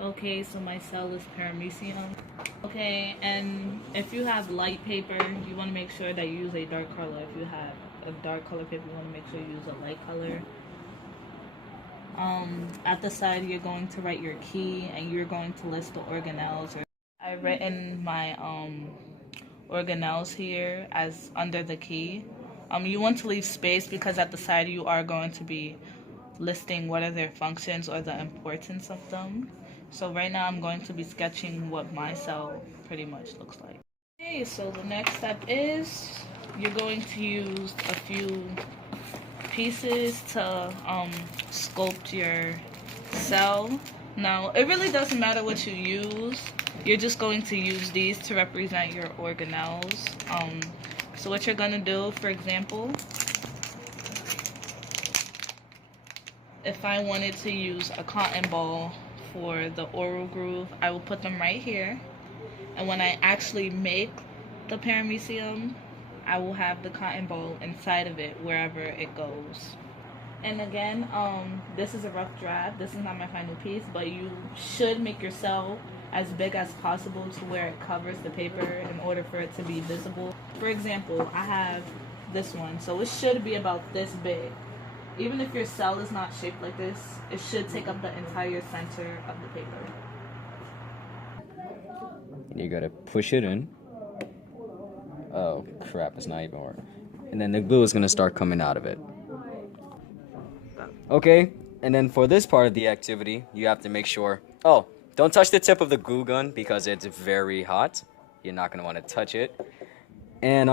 Okay, so my cell is paramecium. Okay, and if you have light paper, you want to make sure that you use a dark color. If you have a dark color paper, you want to make sure you use a light color. At the side, you're going to write your key, and you're going to list the organelles. I've written my organelles here as under the key. You want to leave space because at the side you are going to be listing what are their functions or the importance of them. So right now I'm going to be sketching what my cell pretty much looks like. Okay, so the next step is you're going to use a few pieces to sculpt your cell. Now, it really doesn't matter what you use. You're just going to use these to represent your organelles. So what you're going to do, for example, if I wanted to use a cotton ball for the oral groove, I will put them right here. And when I actually make the paramecium, I will have the cotton ball inside of it wherever it goes. And again, this is a rough draft. This is not my final piece, but you should make your cell as big as possible to where it covers the paper in order for it to be visible. For example, I have this one, so it should be about this big. Even if your cell is not shaped like this, it should take up the entire center of the paper. And you gotta push it in. Oh crap, it's not even working. And then the glue is gonna start coming out of it. Okay, and then for this part of the activity, you have to make sure, oh, don't touch the tip of the glue gun because it's very hot. You're not gonna wanna touch it. And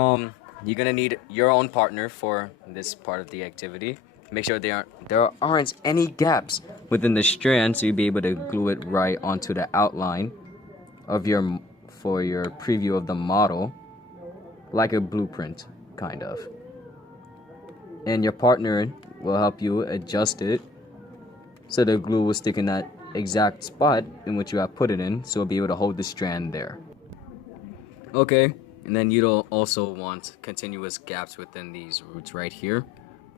you're gonna need your own partner for this part of the activity. Make sure there aren't any gaps within the strand, so you'll be able to glue it right onto the outline of for your preview of the model, like a blueprint, kind of. And your partner will help you adjust it so the glue will stick in that exact spot in which you have put it in, so it'll be able to hold the strand there. Okay, and then you'll also want continuous gaps within these roots right here,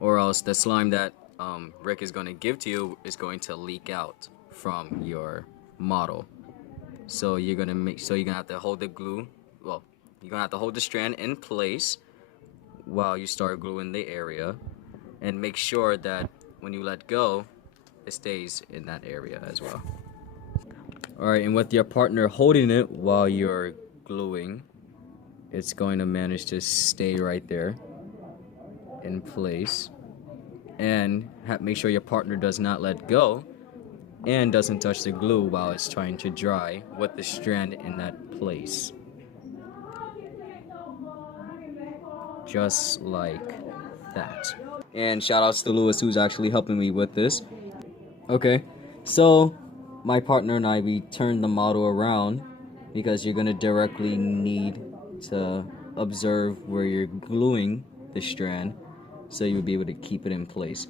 or else the slime that Rick is going to give to you is going to leak out from your model. So you're gonna have to hold the glue. Well, you're gonna have to hold the strand in place while you start gluing the area, and make sure that when you let go, it stays in that area as well. All right, and with your partner holding it while you're gluing, it's going to manage to stay right there in place, and make sure your partner does not let go and doesn't touch the glue while it's trying to dry with the strand in that place. Just like that. And shout outs to Lewis, who's actually helping me with this. Okay, so my partner and I, we turned the model around because you're gonna directly need to observe where you're gluing the strand so you'll be able to keep it in place.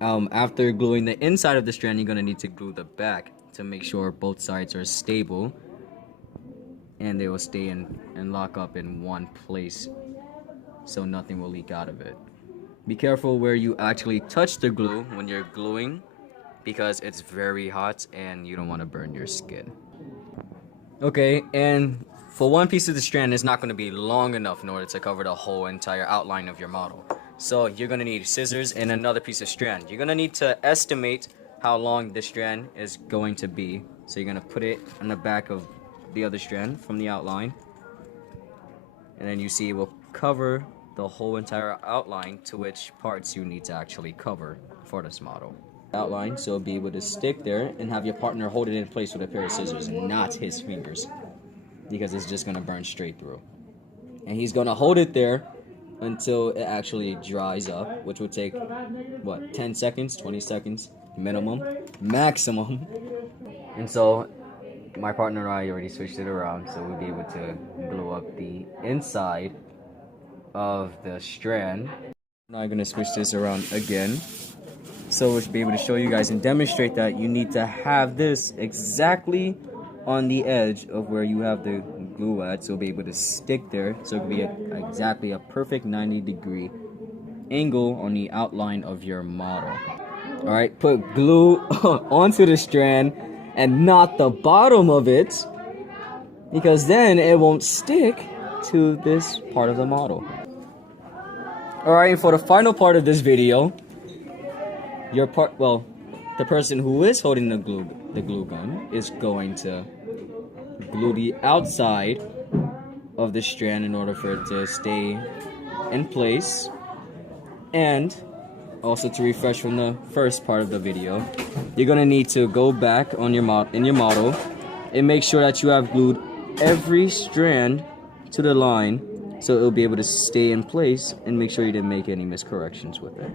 After gluing the inside of the strand, you're gonna need to glue the back to make sure both sides are stable and they will stay and lock up in one place so nothing will leak out of it. Be careful where you actually touch the glue when you're gluing because it's very hot and you don't want to burn your skin. Okay, and for one piece of the strand, it's not going to be long enough in order to cover the whole entire outline of your model. So you're going to need scissors and another piece of strand. You're going to need to estimate how long the strand is going to be. So you're going to put it on the back of the other strand from the outline. And then you see it will cover the whole entire outline to which parts you need to actually cover for this model. Outline, so it'll be able to stick there, and have your partner hold it in place with a pair of scissors, not his fingers, because it's just going to burn straight through. And he's going to hold it there until it actually dries up, which would take, what, 10 seconds, 20 seconds, minimum, maximum. And so my partner and I already switched it around, so we'll be able to glue up the inside of the strand. Now I'm going to switch this around again, so we'll be able to show you guys and demonstrate that you need to have this exactly on the edge of where you have the glue at, so it'll be able to stick there, so it will be exactly a perfect 90-degree angle on the outline of your model. Alright, put glue onto the strand and not the bottom of it, because then it won't stick to this part of the model. Alright, and for the final part of this video, the person who is holding the glue gun is going to glue the outside of the strand in order for it to stay in place. And also, to refresh from the first part of the video, you're gonna need to go back on your model and make sure that you have glued every strand to the line so it'll be able to stay in place, and make sure you didn't make any miscorrections with it.